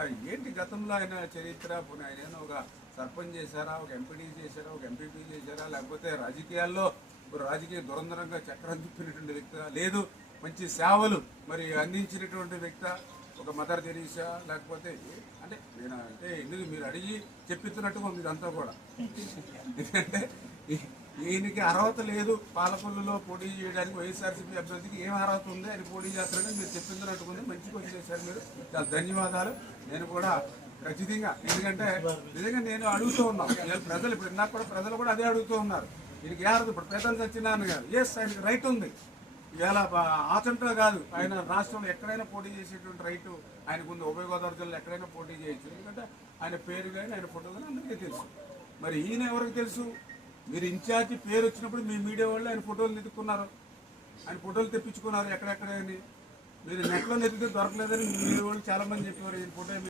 ఏంటి గతంలో ఆయన చరిత్ర పోనీ ఆయన ఏమైనా ఒక సర్పంచ్ చేశారా, ఒక ఎంపీడీ చేశారా, ఒక ఎంపీపీ చేశారా, లేకపోతే రాజకీయాల్లో రాజకీయ దురంధరంగా చక్రం తిప్పినటువంటి వ్యక్తి లేదు, మంచి సేవలు మరి అందించినటువంటి వ్యక్తి, ఒక మదర్ తెరీసా లేకపోతే అంటే నేను అంటే ఎందుకు మీరు అడిగి చెప్పిస్తున్నట్టుగా ఉంది ఇదంతా కూడా. ఎందుకంటే ఈయనకి అర్హత లేదు పాలకొల్లులో పోటీ చేయడానికి, వైఎస్ఆర్సీపీ అభ్యర్థికి ఏం అర్హత ఉంది ఆయన పోటీ చేస్తారని మీరు చెప్పించినట్టుకుంది. మంచిగా వచ్చేసారు మీరు, చాలా ధన్యవాదాలు. నేను కూడా ఖచ్చితంగా ఎందుకంటే నిజంగా నేను అడుగుతూ ఉన్నాను ప్రజలు, ఇప్పుడు నాకు కూడా ప్రజలు కూడా అదే అడుగుతూ ఉన్నారు. ఈయనకి ఏ అర్హత, ఇప్పుడు పేదలు సత్యనారాయణ గారు ఎస్ ఆయనకి రైట్ ఉంది, ఇవాళ ఆచంటో కాదు, ఆయన రాష్ట్రంలో ఎక్కడైనా పోటీ చేసేటువంటి రైటు ఆయనకు ఉంది. ఉభయ గోదావరి జిల్లాలో ఎక్కడైనా పోటీ చేయొచ్చు, ఎందుకంటే ఆయన పేరు కానీ ఆయన ఫోటో కానీ అందరికీ తెలుసు. మరి ఈయన ఎవరికి తెలుసు? మీరు ఇన్ఛార్జి పేరు వచ్చినప్పుడు మీ మీడియా వాళ్ళు ఆయన ఫోటోలు ఎత్తుకున్నారు, ఆయన ఫోటోలు తెప్పించుకున్నారు ఎక్కడెక్కడ అని. మీరు నెట్లో ఎత్తితే దొరకలేదని మీ వాళ్ళు చాలా మంది చెప్పారు. ఈ ఫోటో